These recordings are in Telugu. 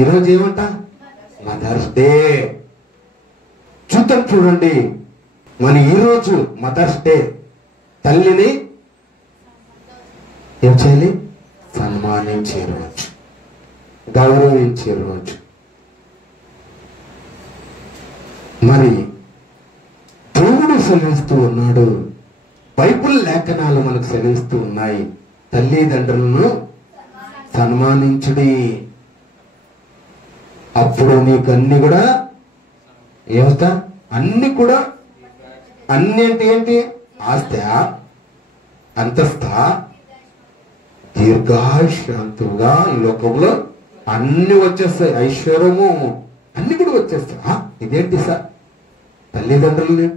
ఈరోజు ఏమంట? Mother's day. చూద్దాం చూడండి, మన ఈరోజు మదర్స్ డే. తల్లిని ఏం చేయాలి? సన్మానించే రోజు, గౌరవించే రోజు. మరి దేవుడు సెలవిస్తూ ఉన్నాడు, బైబిల్ లేఖనాలు మనకు సెలవిస్తూ ఉన్నాయి, తల్లిదండ్రులను సన్మానించుడి, అప్పుడు నీకు అన్ని కూడా ఏమవుతా? అన్ని కూడా. అన్ని అంటే ఏంటి? ఆస్తి, అంతస్తా, దీర్ఘాశాంతుగా ఈ లోకంలో అన్ని వచ్చేస్తాయి, ఐశ్వర్యము అన్ని కూడా వచ్చేస్తాయి. ఇదేంటి సార్, తల్లిదండ్రులని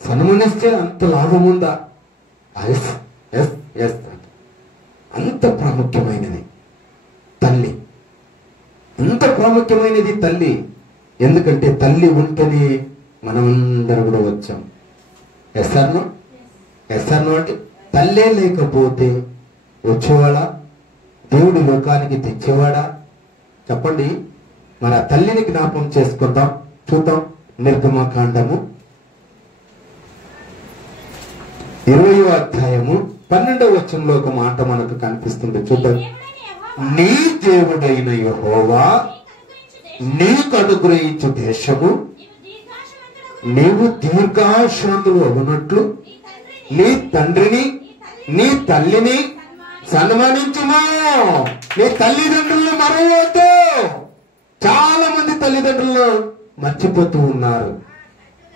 సన్మానిస్తే అంత లాభం ఉందా? Yes yes yes. అంత ప్రాముఖ్యమైనది తల్లి, అంత ప్రాముఖ్యమైనది తల్లి. ఎందుకంటే తల్లి ఉంటేనే మనమందరం కూడా వచ్చాం. ఎస్ఆర్నో ఎస్ఆర్నో అంటే తల్లే లేకపోతే వచ్చేవాడా? దేవుడి లోకానికి తెచ్చేవాడా? చెప్పండి. మన తల్లిని జ్ఞాపం చేసుకుందాం. చూద్దాం నిర్గమకాండము 20వ అధ్యాయము 12వ వచనంలో ఒక మాట మనకు కనిపిస్తుంది. చూద్దాం. నీ దేవుడైన యెహోవా నీకు అనుగ్రహించు దేశము నీవు దీర్ఘాశాంతులు అగునట్లు నీ తండ్రిని నీ తల్లిని సన్మానించుము. నీ తల్లిదండ్రులను మరవద్దు. చాలా మంది తల్లిదండ్రులను మర్చిపోతూ ఉన్నారు.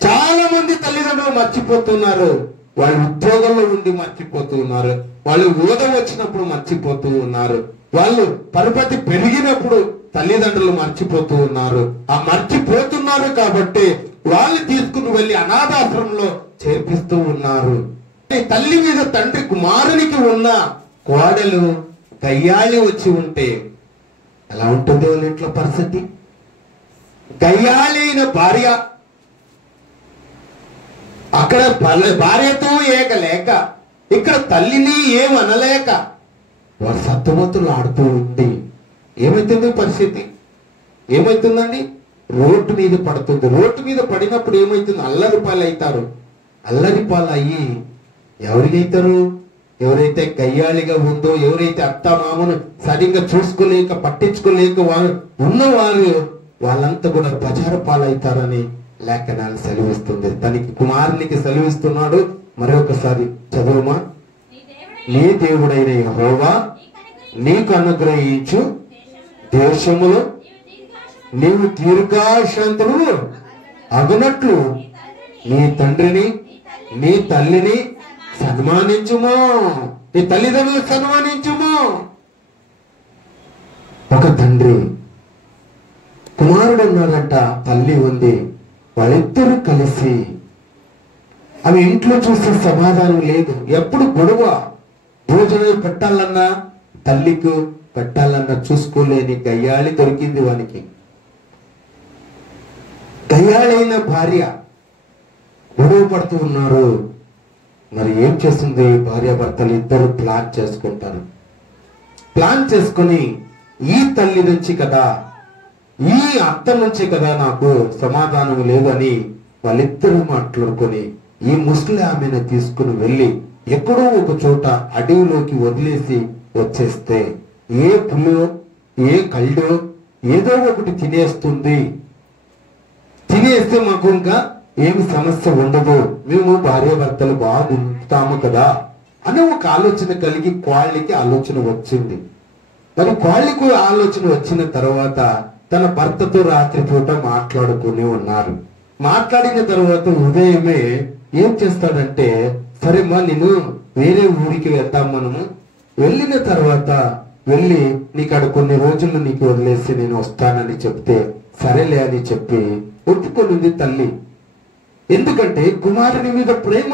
చాలా మంది తల్లిదండ్రులు మర్చిపోతున్నారు. వాళ్ళు ఉద్యోగంలో ఉండి మర్చిపోతూ ఉన్నారు. వాళ్ళు హోదా వచ్చినప్పుడు మర్చిపోతూ ఉన్నారు. వాళ్ళు పరపతి పెరిగినప్పుడు తల్లిదండ్రులు మర్చిపోతూ ఉన్నారు. ఆ మర్చిపోతున్నారు కాబట్టి వాళ్ళు తీసుకుని వెళ్ళి అనాథాశ్రమంలో చేర్పిస్తూ ఉన్నారు. తల్లి మీద తండ్రి కుమారునికి ఉన్న కోడలు గయ్యాళి వచ్చి ఉంటే ఎలా ఉంటుంది వాళ్ళ ఇంట్లో పరిస్థితి? గయ్యాళి అయిన భార్య అక్కడ భార్యతో ఏకలేక, ఇక్కడ తల్లిని ఏమనలేక వారు సత్తుమతులు ఆడుతూ ఉంది. ఏమైతుంది పరిస్థితి? ఏమైతుందండి? రోడ్డు మీద పడుతుంది. రోడ్డు మీద పడినప్పుడు ఏమైతుంది? అల్లరి పాలు అవుతారు. అల్లరి పాలు అయ్యి ఎవరికైతారు? ఎవరైతే గయ్యాళిగా ఉందో, ఎవరైతే అత్త మామను సరిగ్గా చూసుకోలేక పట్టించుకోలేక ఉన్నవారు వాళ్ళంతా కూడా బజారు పాలవుతారని లేఖనాలు సెలవిస్తుంది. తనకి కుమారునికి సెలవిస్తున్నాడు. మరొకసారి చదువుమా. నీ దేవుడైన యెహోవా నీకు అనుగ్రహించు దేశములో నీవు దీర్ఘాశాంతులు అగునట్లు నీ తండ్రిని నీ తల్లిని సన్మానించుము. నీ తల్లిదండ్రులు సన్మానించుము. ఒక తండ్రి కుమారుడు ఉన్నాడంట, తల్లి ఉంది. వాళ్ళిద్దరూ కలిసి అవి ఇంట్లో చూస్తే సమాధానం లేదు. ఎప్పుడు గొడవ. భోజనం పెట్టాలన్నా తల్లికి పెట్టాలన్నా చూసుకోలేని గయ్యాళి దొరికింది వానికి. గయ్యాళైన భార్య గొడవ పడుతూ ఉన్నారు. మరి ఏం చేస్తుంది? భార్యాభర్తలు ఇద్దరు ప్లాన్ చేసుకుంటారు. ప్లాన్ చేసుకుని ఈ తల్లి నుంచి కదా, ఈ అత్త నుంచి కదా నాకు సమాధానం లేదని వాళ్ళిద్దరూ మాట్లాడుకొని ఈ ముసలి ఆమెను తీసుకుని వెళ్ళి ఎక్కడో ఒక చోట అడవిలోకి వదిలేసి వచ్చేస్తే ఏ పుల్లో ఏ కళ్ళో ఏదో ఒకటి తినేస్తుంది. తినేస్తే మాకు ఇంకా ఏమి సమస్య ఉండదు, మేము భార్యాభర్తలు బాగుంటాము కదా అనే ఒక ఆలోచన కలిగి కోళ్ళకి ఆలోచన వచ్చింది. మరి కోళ్ళకు ఆలోచన వచ్చిన తర్వాత తన భర్తతో రాత్రిపూట మాట్లాడుకుని ఉన్నారు. మాట్లాడిన తర్వాత ఉదయమే ఏం చేస్తాడంటే, సరేమ్మా నేను వేరే ఊరికి వెళ్తాం, మనము వెళ్ళిన తర్వాత వెళ్ళి నీకు అక్కడ కొన్ని రోజులు నీకు వదిలేసి నేను వస్తానని చెప్తే సరేలే అని చెప్పి ఒప్పుకొనింది తల్లి. ఎందుకంటే కుమారుని మీద ప్రేమ,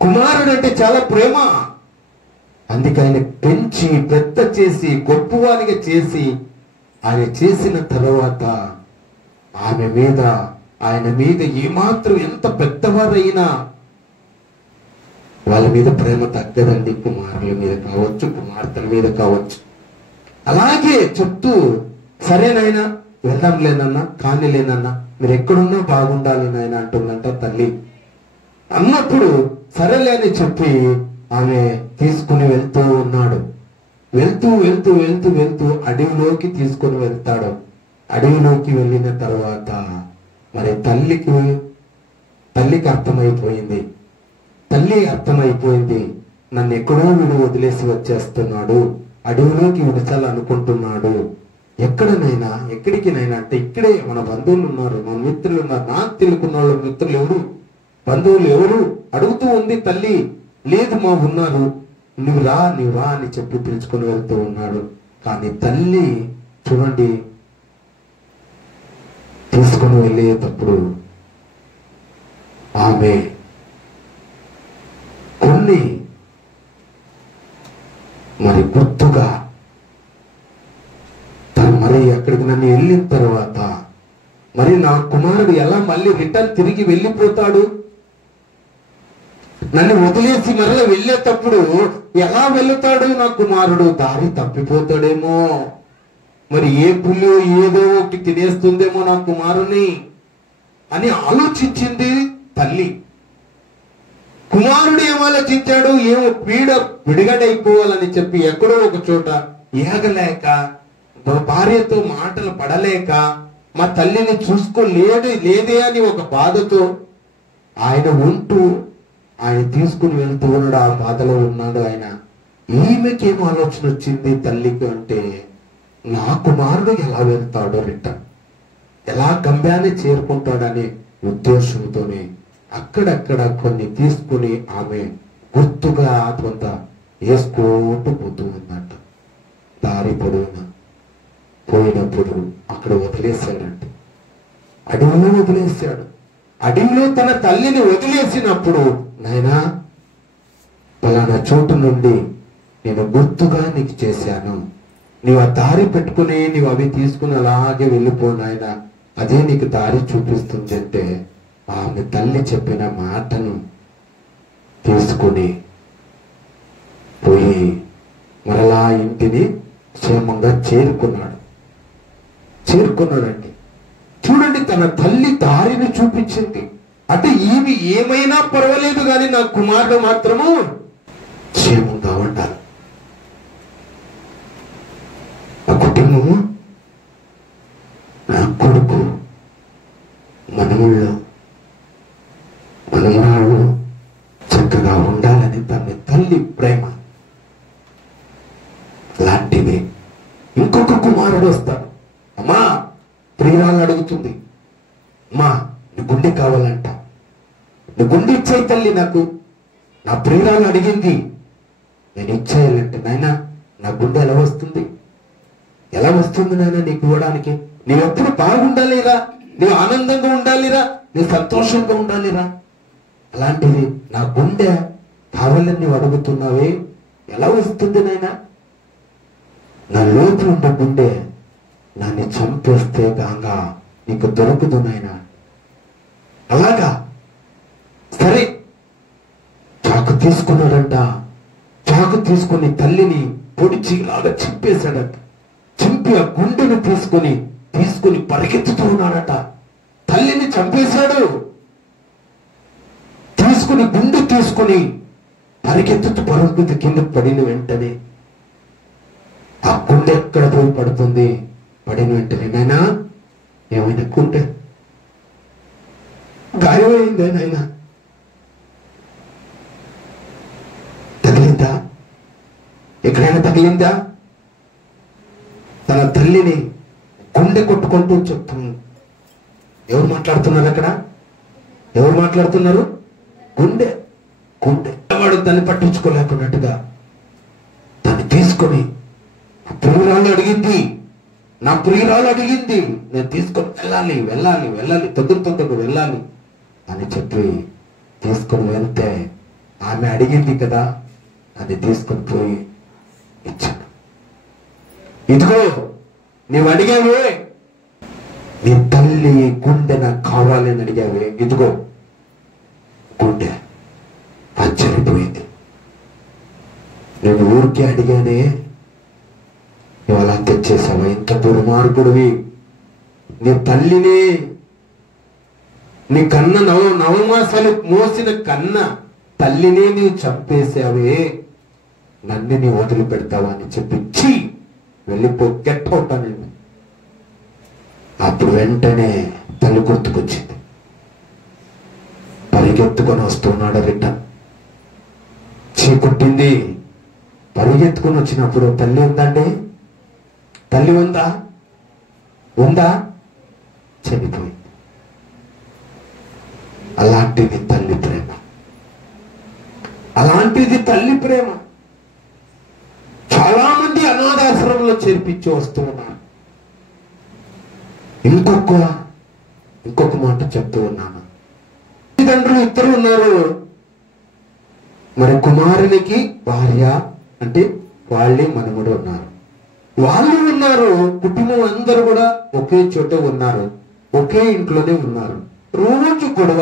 కుమారుడు అంటే చాలా ప్రేమ. అందుకే ఆయన పెంచి పెద్ద చేసి గొప్పవానిగా చేసి ఆయన చేసిన తర్వాత ఆయన మీద ఏమాత్రం ఎంత పెద్దవారైనా వాళ్ళ మీద ప్రేమ తగ్గదండి. కుమారుల మీద కావచ్చు, కుమార్తెల మీద కావచ్చు. అలాగే చెప్తూ సరేనైనా వెళ్దాం లేనన్నా కానీ లేనన్నా మీరు ఎక్కడున్నా బాగుండాలి నాయన అంటుందంట తల్లి. అన్నప్పుడు సరేలే అని చెప్పి ఆమె తీసుకుని వెళ్తూ ఉన్నాడు. వెళ్తూ వెళ్తూ వెళ్తూ వెళ్తూ అడవిలోకి తీసుకుని వెళ్తాడు. అడవిలోకి వెళ్ళిన తర్వాత మరి తల్లికి అర్థమైపోయింది. తల్లి అర్థమైపోయింది, నన్ను ఎక్కడో వీడు వదిలేసి వచ్చేస్తున్నాడు, అడవిలోకి విడచాలనుకుంటున్నాడు. ఎక్కడనైనా ఎక్కడికి నైనా అంటే ఇక్కడే మన బంధువులు ఉన్నారు, మన మిత్రులు ఉన్నారు. నాకు తెలుకున్న వాళ్ళ మిత్రులు ఎవరు, బంధువులు ఎవరు అడుగుతూ ఉంది తల్లి. లేదు మా ఉన్నారు, నువ్వు రా అని చెప్పి పిలుచుకొని వెళ్తూ ఉన్నాడు. కానీ తల్లి చూడండి, తీసుకొని వెళ్ళేటప్పుడు ఆమె కొన్ని మరి గుర్తుగా తను మరి అక్కడికి నన్ను వెళ్ళిన తర్వాత మరి నా కుమారుడు ఎలా మళ్ళీ రిటర్న్ తిరిగి వెళ్ళిపోతాడు, నన్ను వదిలేసి మరలా వెళ్ళేటప్పుడు ఎలా వెళుతాడు నా కుమారుడు, దారి తప్పిపోతాడేమో, మరి ఏ పులి ఏదో ఒకటి తినేస్తుందేమో నా కుమారుని అని ఆలోచించింది తల్లి. కుమారుడు ఏం ఆలోచించాడు, ఏమో పీడ విడిగడైపోవాలని చెప్పి ఎక్కడో ఒక చోట ఏగలేక భార్యతో మాటలు పడలేక మా తల్లిని లేదే అని ఒక బాధతో ఆయన ఉంటూ ఆయన తీసుకుని వెళ్తూ ఉన్నాడు. ఆ బాధలో ఉన్నాడు ఆయన. ఈమెకేం ఆలోచన వచ్చింది తల్లికి అంటే, నా కుమారుడు ఎలా వెళ్తాడో రిటర్న్, ఎలా గమ్యాన్ని చేరుకుంటాడనే ఉద్దేశంతోనే అక్కడక్కడ కొన్ని తీసుకుని ఆమె గుర్తుగా కొంత వేసుకుంటూ పోతూ ఉందంట. దారి పొడవున పోయినప్పుడు అక్కడ వదిలేశాడంట, అడవిలో వదిలేశాడు. అడవిలో తన తల్లిని వదిలేసినప్పుడు, నాయనా పలానా చోటు నుండి నేను గుర్తుగా నీకు చేశాను, నీవు ఆ దారి పెట్టుకుని నీవు అవి తీసుకుని అలాగే వెళ్ళిపో నాయనా, అదే నీకు దారి చూపిస్తుంది అంటే ఆమె తల్లి చెప్పిన మాటను తీసుకుని పోయి మరలా ఇంటిని క్షేమంగా చేరుకున్నాడండి. చూడండి, తన తల్లి దారిని చూపించింది. అంటే ఈమె ఏమైనా పర్వాలేదు కానీ నా కుమారుడు మాత్రము క్షేమంగా ఉండాలి. నా కుటుంబము, నా కొడుకు, మనముళ్ళు, మనమరాళ్ళు చక్కగా ఉండాలని తన తల్లి ప్రేమ లాంటిది. ఇంకొక కుమారుడు వస్తాడు. అమ్మా ప్రియురాలు అడుగుతుంది, అమ్మా నీ గుండె కావాలంట, నీ గుండె ఇచ్చేయి తల్లి, నాకు నా ప్రియురాలు అడిగింది, నేను ఇచ్చేయాలంటే. నాయనా నా గుండె ఎలా వస్తుంది నాయన నీకు ఇవ్వడానికి? నీవెప్పుడు బాగుండాలిరా, నీవు ఆనందంగా ఉండాలిరా, నీ సంతోషంగా ఉండాలిరా. అలాంటిది నా గుండె కావాలని నీవు అడుగుతున్నావే, ఎలా వస్తుంది నాయన? నా లోపల ఉన్న గుండె నన్ను చంపేస్తే గాంగా నీకు దొరకదు నాయన. అలాగా సరే, చాకు తీసుకున్నాడంట. చాకు తీసుకుని తల్లిని పొడిచి లాగా చింపేశాడట. చింపి ఆ గుండెను తీసుకుని పరిగెత్తుతూ ఉన్నాడట. తల్లిని చంపేశాడు. గుండె తీసుకుని పరిగెత్తుతూ పరుగుతూ కింద పడిన వెంటనే ఆ గుండె ఎక్కడ పోయి పడుతుంది? పడిన వెంటనే, నాయనా ఏమైనా గుండె గాయమైందే నాయనా, తగిలిందా? ఎక్కడైనా తగిలిందా? తన తల్లిని గుండె కొట్టుకుంటూ చెప్తుంది. ఎవరు మాట్లాడుతున్నారు అక్కడ? ఎవరు మాట్లాడుతున్నారు? గుండె. వాడు దాన్ని పట్టించుకోలేకున్నట్టుగా దాన్ని తీసుకొని నా ప్రియురాలు అడిగింది, నేను తీసుకొని వెళ్ళాలి, తొందరగా వెళ్ళాలి అని చెప్పి తీసుకొని వెళ్తే, ఆమె అడిగింది కదా, అది తీసుకొని పోయి ఇచ్చాడు. ఇదిగో నీవు అడిగావే, నీ తల్లి గుండె నాకు కావాలని అడిగావే, ఇదిగో గుండె. ఆశ్చర్యపోయింది. నేను ఊరికే అడిగానే, నువ్వు అలా చేసావా? ఇంత దుర్మార్గుడివి. నీ తల్లిని, నీ కన్న నవమాసాలు మోసిన కన్న తల్లినే నీవు చంపేసావే, నన్ను నీ వదిలిపెడతావా అని చెప్పి వెళ్ళిపో, గెట్ అవుట్ అనండి. అప్పుడు వెంటనే తల్లి గుర్తుకొచ్చింది. పరిగెత్తుకొని వస్తున్నాడు రిటర్న్. చీకొట్టింది. పరిగెత్తుకొని వచ్చినప్పుడు తల్లి ఉందండి? తల్లి ఉందా? చనిపోయింది. అలాంటిది తల్లి ప్రేమ. అలాంటిది తల్లి ప్రేమ. చాలా మంది అనాథాశ్రమంలో చేర్పించి వస్తూ ఉన్నారు. ఇంకొక మాట చెప్తూ ఉన్నాను. తల్లిదండ్రులు ఇద్దరు ఉన్నారు. మరి కుమారునికి భార్య అంటే వాళ్ళే మనముడు ఉన్నారు. వాళ్ళు ఉన్నారు. కుటుంబం అందరూ కూడా ఒకే చోట ఉన్నారు, ఒకే ఇంట్లోనే ఉన్నారు. రోజు గొడవ.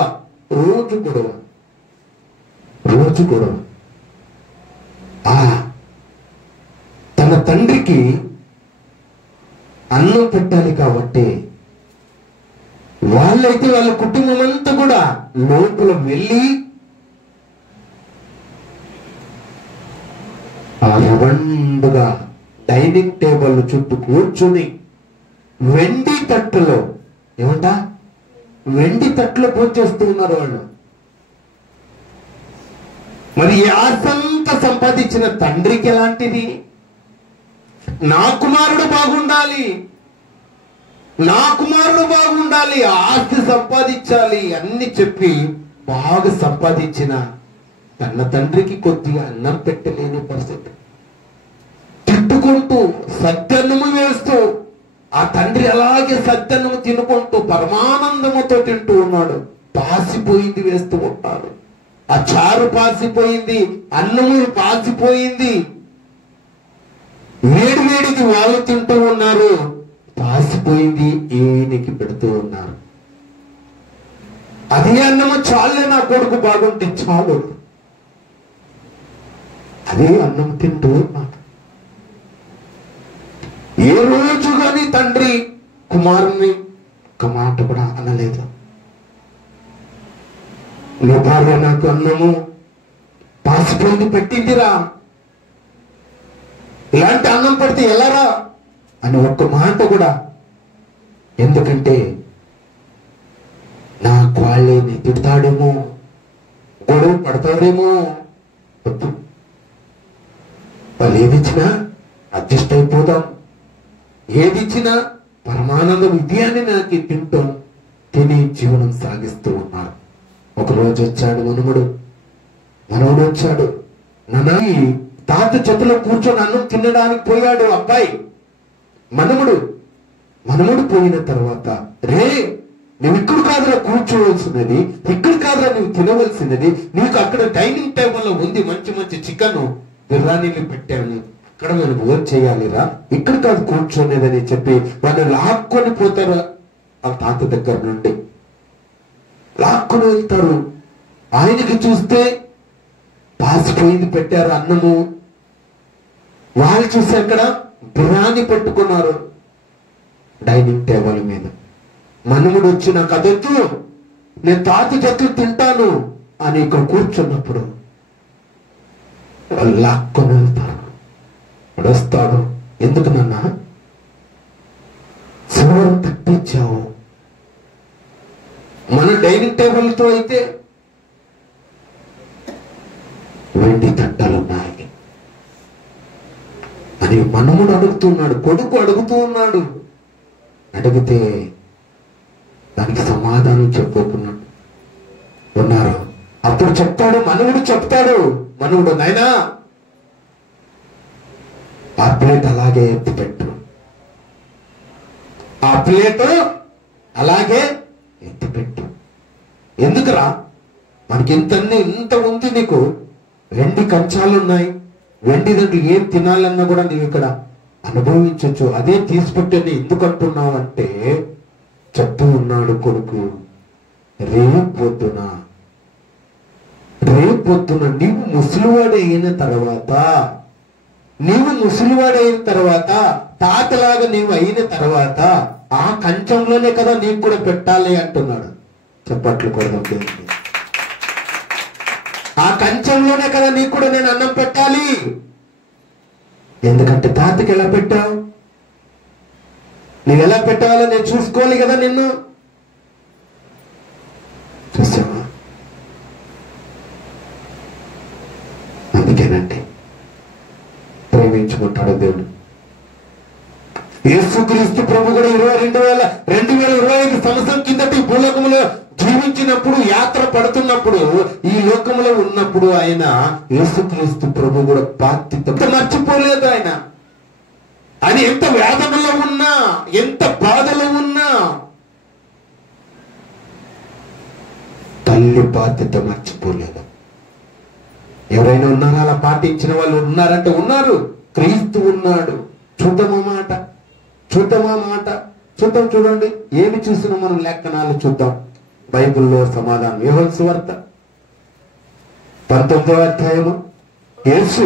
తన తండ్రికి అన్నం పెట్టాలి కాబట్టి వాళ్ళైతే వాళ్ళ కుటుంబం అంతా కూడా లోపల వెళ్ళి ఆ రవండుగా డైనింగ్ టేబుల్ చుట్టూ కూర్చుని వెండి తట్టులో భోంచేస్తూ ఉన్నారు వాళ్ళు. మరి ఆసంత సంపాదించిన తండ్రికి ఎలాంటిది? నా కుమారుడు బాగుండాలి, ఆస్తి సంపాదించాలి అన్ని చెప్పి బాగా సంపాదించిన తన తండ్రికి కొద్దిగా అన్నం పెట్టలేని పరిస్థితి. తిట్టుకుంటూ సద్దన్నము వేస్తూ ఆ తండ్రి అలాగే సద్దన్నము తినుకుంటూ పరమానందముతో తింటూ ఉన్నాడు. పాసిపోయింది వేస్తూ ఉంటాడు. ఆ చారు పాసిపోయింది, అన్నము పాసిపోయింది. వేడికి వాళ్ళు తింటూ ఉన్నారు. పాసిపోయింది ఈయనకి పెడుతూ ఉన్నారు. అదే అన్నము చాలే, నా కొడుకు బాగుంటే చాలు, అదే అన్నం తింటూ ఉన్నాడు. ఏ రోజు కానీ తండ్రి కుమారుని ఒక మాట కూడా అనలేదు. నీ భార్య నాకు అన్నము పాసిపోయింది పెట్టిందిరా, ఇలాంటి అన్నం పడితే ఎలారా అని ఒక్క మాట కూడా. ఎందుకంటే నా వాళ్ళని తిడతాడేమో, గొడవ పడతాడేమో. వద్దు, వాళ్ళు ఏదిచ్చినా అడ్జస్ట్ అయిపోదాం, ఏదిచ్చినా పరమానందం ఇది అని నాకు తిని జీవనం సాగిస్తూ ఉన్నారు. ఒకరోజు వచ్చాడు మనవడు వచ్చాడు. నాన్న తాత చేతిలో కూర్చొని అన్నం తినడానికి పోయాడు అబ్బాయి. మనముడు పోయిన తర్వాత, రే నువ్వు ఇక్కడ కాదురా కూర్చోవలసినది, ఇక్కడ కాదురా నువ్వు తినవలసినది, నీకు అక్కడ డైనింగ్ టేబుల్లో ఉంది మంచి చికెన్ బిర్యానీలు పెట్టాను, ఇక్కడ మనం ఓన్ చేయాలిరా, ఇక్కడ కాదు కూర్చోనేదని చెప్పి వాళ్ళు లాక్కొని పోతారు. ఆ తాత దగ్గర నుండి లాక్కొని వెళ్తారు. ఆయనకి చూస్తే పాసిపోయింది పెట్టారు అన్నము. వాళ్ళు చూసి అక్కడ బిర్యానీ పెట్టుకున్నారు డైనింగ్ టేబుల్ మీద. మనముడు వచ్చి నాకు అదొద్దు, నేను తాత చేతులు తింటాను అని ఇక్కడ కూర్చున్నప్పుడు వాళ్ళు లాక్కొని వెళ్తారు. వస్తాడు, ఎందుకు నాన్న సిల్వర్ తప్పించావు? మన డైనింగ్ టేబుల్తో అయితే వెండి తట్టాలున్నాయి అని మనముడు అడుగుతున్నాడు, కొడుకు అడుగుతూ ఉన్నాడు. అడిగితే దానికి సమాధానం చెప్పుకున్నాడు ఉన్నారు. అప్పుడు చెప్తాడు మనవుడు నాయనా ఆ ప్లేట్ అలాగే ఎత్తిపెట్టు, ఆ ప్లేట్ అలాగే ఎత్తిపెట్టు. ఎందుకురా, మనకి ఇంత ఉంది, నీకు వెండి కంచాలు ఉన్నాయి, వెండి దాంట్లో ఏం తినాలన్నా కూడా నీవు ఇక్కడ అనుభవించవచ్చు, అదే తీసిపెట్టని ఎందుకు అంటున్నావు అంటే చెప్తూ ఉన్నాడు కొడుకు. రేపు పొద్దున నీవు ముసలివాడు అయిన తర్వాత నీవు ముసలివాడైన తర్వాత, తాతలాగా నీవు అయిన తర్వాత ఆ కంచంలోనే కదా నీకు కూడా పెట్టాలి అంటున్నాడు. చప్పట్లు కొడదాం దేవునికి. ఆ కంచంలోనే కదా నీకు కూడా నేను అన్నం పెట్టాలి. ఎందుకంటే తాతకి ఎలా పెట్టావు? నువ్వు ఎలా పెట్టాలో నేను చూసుకోవాలి కదా నిన్ను. చూసావా? అందుకేనండి ప్రేమించుకుంటాడు దేవుడు. యేసుక్రీస్తు ప్రభు కూడా 2025 సంవత్సరం కిందటి భూలోకములో జీవించినప్పుడు, యాత్ర పడుతున్నప్పుడు, ఈ లోకంలో ఉన్నప్పుడు ఆయన యేసుక్రీస్తు ప్రభు కూడా బాధ్యత మర్చిపోలేదు. ఆయన ఎంత వేదనలో ఉన్నా, ఎంత బాధలో ఉన్నా తల్లి బాధ్యత మర్చిపోలేదు. ఎవరైనా ఉన్నారా అలా పాటించిన వాళ్ళు? ఉన్నారంటే ఉన్నారు. క్రీస్తు ఉన్నాడు. చూద్దామా మాట, చూడండి. ఏమి చూసినా మనం లేఖనాలు చూద్దాం. బైబిల్లో సమాధానం. యోహాను సువార్త 19వ అధ్యాయము. యేసు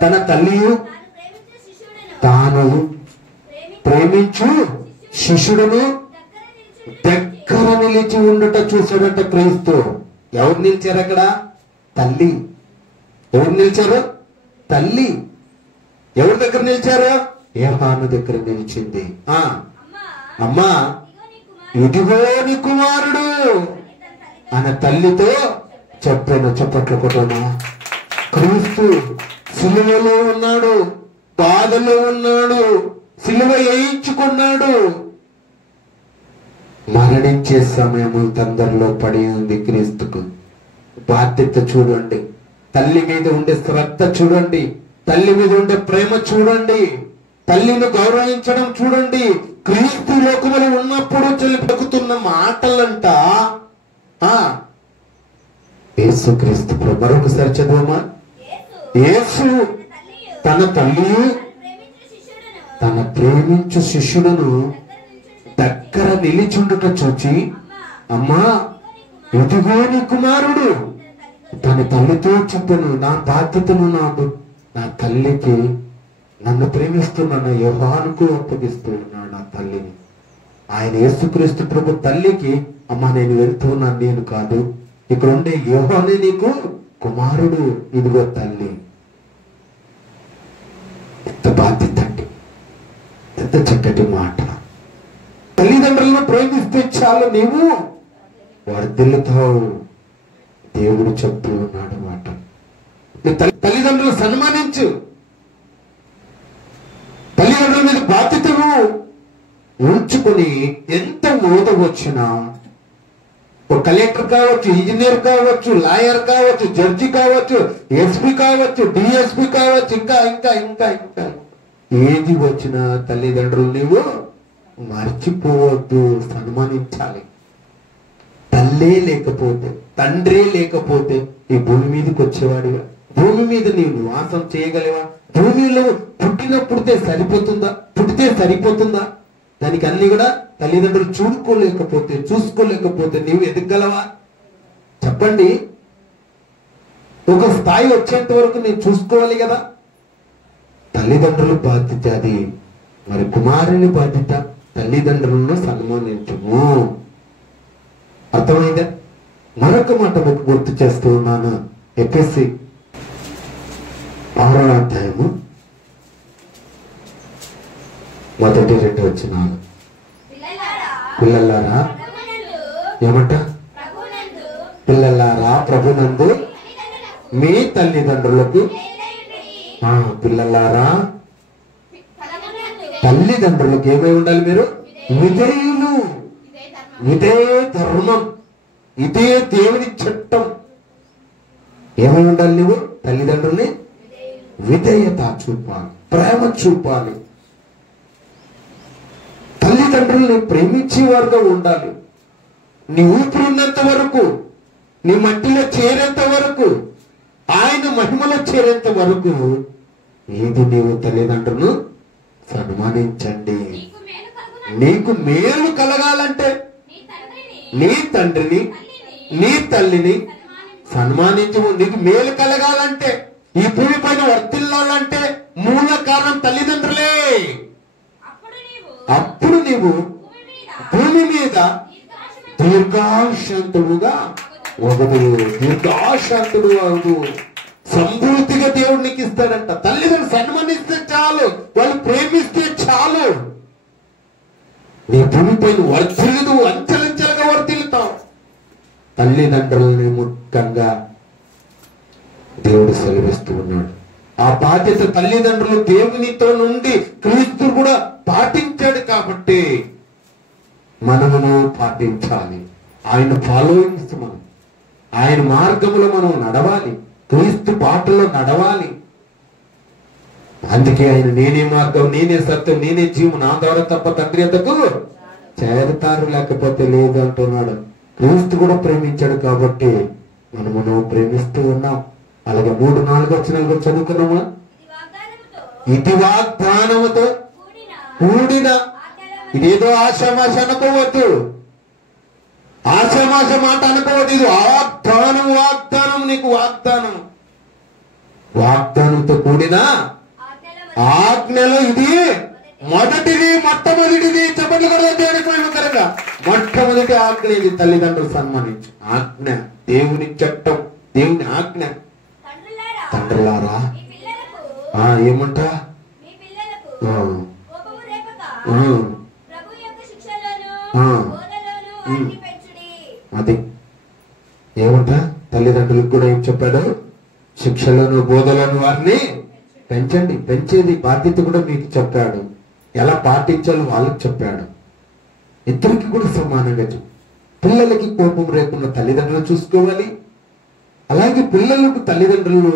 తన తల్లియు తాను ప్రేమించు శిష్యుడును దగ్గర నిలిచి ఉండుట చూశాడట క్రీస్తు. ఎవరు నిలిచారు అక్కడ? తల్లి. ఎవరు నిలిచారు? తల్లి. ఎవరి దగ్గర నిలిచారు? యోహాను దగ్గర నిలిచింది. అమ్మా ఇదిగో నీ కుమారుడు అన్న తల్లితో చెప్పాను. చప్పట్లు కొట్టమా. క్రీస్తు సిలువలో ఉన్నాడు, బాధలో ఉన్నాడు, సిలువ వేయించుకున్నాడు. మరణించే సమయము తొందరలో పడి ఉంది క్రీస్తుకు. బాధ్యత చూడండి. తల్లి మీద ఉండే శ్రద్ధ చూడండి. తల్లి మీద ఉండే ప్రేమ చూడండి. తల్లిని గౌరవించడం చూడండి. క్రీస్తు లోకములో ఉన్నప్పుడు చెల్లిపెక్కుతున్న మాటలంట. యేసుక్రీస్తు మరొకసారి చదువమా. యేసు తన తల్లి తన ప్రేమించు శిష్యులను దగ్గర నిలిచుండుట చూచి, అమ్మా ఇదిగో నీ కుమారుడు తన తల్లితో చెప్పను. నా బాధ్యతను నా తల్లికి, నన్ను ప్రేమిస్తున్న యోహానుకు అప్పగిస్తూ ఉన్నాడు నా తల్లిని. ఆయన యేసుక్రీస్తు ప్రభు తల్లికి, అమ్మా నేను వెళ్తున్నాను, నేను కాదు, ఇక్కడ ఉండే యోహానే నీకు కుమారుడు, ఇదిగో తల్లి. ఎంత బాధ్యత అండి, ఎంత చక్కటి మాట. తల్లిదండ్రులను ప్రేమిస్తే చాలు నీవు వర్ధిల్లుతావు. దేవుడు చెప్తూ ఉన్నాడు మాట. తల్లిదండ్రులు సన్మానించు. తల్లిదండ్రుల మీద బాధ్యతను ఉంచుకొని ఎంత మోద వచ్చినా, ఒక కలెక్టర్ కావచ్చు, ఇంజనీర్ కావచ్చు, లాయర్ కావచ్చు, జడ్జి కావచ్చు, ఎస్పీ కావచ్చు, డిఎస్పీ కావచ్చు, ఇంకా ఇంకా ఇంకా ఇంకా ఏది వచ్చినా తల్లిదండ్రులు నీవు మర్చిపోవద్దు, సన్మానించాలి. తల్లే లేకపోతే, తండ్రే లేకపోతే ఈ భూమి మీదకి వచ్చేవాడిగా, భూమి మీద నీవు నివాసం చేయగలవా? భూమిలో పుట్టితే సరిపోతుందా? దానికి అన్ని కూడా తల్లిదండ్రులు చూసుకోలేకపోతే నీవు ఎదగలవా? చెప్పండి. ఒక స్థాయి వచ్చేంత వరకు నేను చూసుకోవాలి కదా. తల్లిదండ్రుల బాధ్యత అది. మరి కుమారుని బాధ్యత తల్లిదండ్రులను సన్మానించము. అర్థమైందా? మరొక మాట మీకు గుర్తు చేస్తూ ఉన్నాను. ఎఫెసీ 6వ అధ్యాయము 1-2 వచనాలు. పిల్లలారా, ఏమంట? పిల్లలారా ప్రభునందు మీ తల్లిదండ్రులకు, పిల్లలారా తల్లిదండ్రులకు ఏమై ఉండాలి? మీరు విధేయులు. ఇదే ధర్మం, ఇదే దేవుని చట్టం. ఏమై ఉండాలి? నువ్వు తల్లిదండ్రుల్ని విధేయత చూపాలి, ప్రేమ చూపాలి. తల్లిదండ్రుల్ని ప్రేమించేవారుగా ఉండాలి. నీ ఊపిరిన్నంత వరకు, నీ మట్టిలో చేరేంత వరకు, ఆయన మహిమలో చేరేంత వరకు ఏది నీవు తల్లిదండ్రులను సన్మానించండి. నీకు మేలు కలగాలంటే నీ తండ్రిని, నీ తల్లిని సన్మానించము. నీకు మేలు కలగాలంటే ఈ భూమి పైన వర్తిల్లాలంటే మూల కారణం తల్లిదండ్రులే. అప్పుడు నీవు భూమి మీద దీర్ఘాశాంతుడుగా ఒకడు, దీర్ఘాశాంతుడు అవుదు. సమృద్ధిగా దేవుడు నీకు ఇస్తాడంట. తల్లిదండ్రులు సన్మానిస్తే చాలు, వాళ్ళు ప్రేమిస్తే చాలు, నీ భూమి పైన వర్తిల్లుదు, అంచెలంచెలుగా వర్తిల్లుతావు. తల్లిదండ్రులని ముఖ్యంగా దేవుడు సెలవిస్తూ ఉన్నాడు. ఆ బాధ్యత తల్లిదండ్రులు దేవునితో నుండి క్రీస్తు కూడా పాటించాడు కాబట్టి మనమును పాటించాలి. ఆయన ఫాలోయింగ్స్, మనం ఆయన మార్గంలో మనం నడవాలి, క్రీస్తు బాటలో నడవాలి. అందుకే ఆయన నేనే మార్గం, నేనే సత్యం, నేనే జీవం, నా ద్వారా తప్ప తండ్రి వద్దకు చేరతారు, లేకపోతే లేదు అంటున్నాడు. క్రీస్తు కూడా ప్రేమించాడు కాబట్టి మనమును ప్రేమిస్తూ ఉన్నాం. అలాగే 3-4 వచనాలు కూడా చదువుకున్నామా? ఇది వాగ్దానముతో కూడిన, ఇదేదో ఆశామాష అనుకోవద్దు, ఆశామాష మాట అనుకోవద్దు. ఇది వాగ్దానం, వాగ్దానం, నీకు వాగ్దానం, వాగ్దానంతో కూడిన ఆజ్ఞలో ఇది మొదటిది, మొట్టమొదటిది. చెప్పండి కూడా దేవునికి మహిమకరంగా. మొట్టమొదటి ఆజ్ఞ ఇది, తల్లిదండ్రులు సన్మానించు ఆజ్ఞ, దేవుని చట్టం, దేవుని ఆజ్ఞ. తండ్రులారా ఏమంట? అది ఏమంట? తల్లిదండ్రులకు కూడా ఏం చెప్పాడు? శిక్షలను బోధలను వారిని పెంచండి. పెంచేది బాధ్యత కూడా మీకు చెప్పాడు. ఎలా పాటించాలో వాళ్ళకి చెప్పాడు. ఇద్దరికి కూడా సమానంగా పిల్లలకి కోపం రేపున్న తల్లిదండ్రులు చూసుకోవాలి. అలాగే పిల్లలకు తల్లిదండ్రులు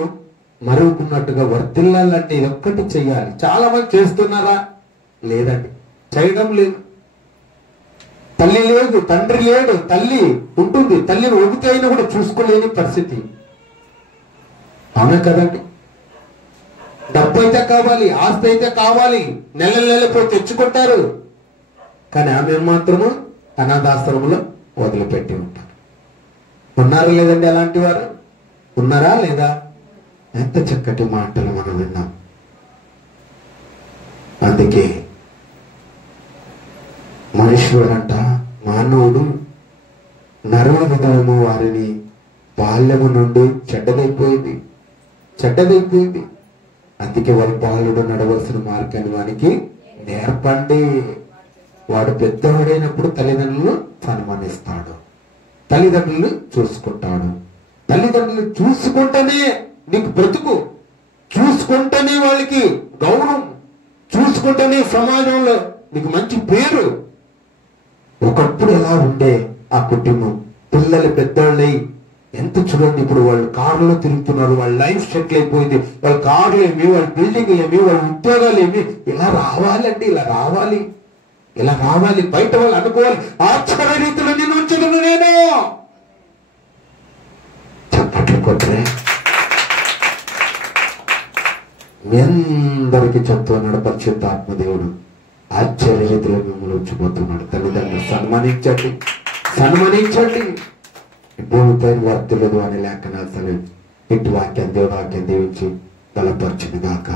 మరుగుకున్నట్టుగా వర్తిల్లాలంటే ఒక్కటి చెయ్యాలి. చాలా మంది చేస్తున్నారా? లేదండి, చేయడం లేదు. తల్లి లేదు, తండ్రి లేడు, తల్లి ఉంటుంది, తల్లిని ఒగితే అయినా కూడా చూసుకోలేని పరిస్థితి. అవునా కదండి? డబ్బు అయితే కావాలి, ఆస్తి అయితే కావాలి, నెల నెలపోయి తెచ్చుకుంటారు. కానీ ఆమె మాత్రము అనాథాశ్రమంలో వదిలిపెట్టి ఉంటారు. ఉన్నారా లేదండి? అలాంటి వారు ఉన్నారా లేదా? ఎంత చక్కటి మాటలు మనం విన్నాం. అందుకే మనుషుడంట, మానవుడు నరమ విధానము వారిని బాల్యము నుండి చెడ్డదైపోయింది. అందుకే వారి బాలుడు నడవలసిన మార్గాన్ని వానికి నేర్పండి. వాడు పెద్దవాడైనప్పుడు తల్లిదండ్రులు సన్మానిస్తాడు, తల్లిదండ్రులు చూసుకుంటాడు. తల్లిదండ్రులు చూసుకుంటేనే నీకు బ్రతుకు, చూసుకుంటేనే వాళ్ళకి గౌరవం, చూసుకుంటేనే సమాజంలో నీకు మంచి పేరు. ఒకప్పుడు ఎలా ఉండే ఆ కుటుంబం, పిల్లలు పెద్దవాళ్ళై ఎంత చూడండి, ఇప్పుడు వాళ్ళు కారులో తిరుగుతున్నారు, వాళ్ళ లైఫ్ సెటిల్ అయిపోయింది, వాళ్ళ కార్లు ఏమి, వాళ్ళ బిల్డింగ్ ఏమి, వాళ్ళ ఉద్యోగాలు ఏమి. ఇలా రావాలండి, ఇలా రావాలి. బయట వాళ్ళు అనుకోవాలి, ఆశ్చర్య రీతిలో నేను ఉంచదును, నేను చప్పట్లు కొట్టే మీ అందరికీ చెప్తున్నాడు పరిశుద్ధాత్మ దేవుడు. ఆశ్చర్య రీతిలో మిమ్మల్ని ఉంచిపోతున్నాడు. తల్లిదండ్రులు సన్మానించండి. భూమిపైన వర్తిల్లదు అనే లేఖనాలు ఇటు వాక్యం దేవుడు దీవించి బలపరచును గాక.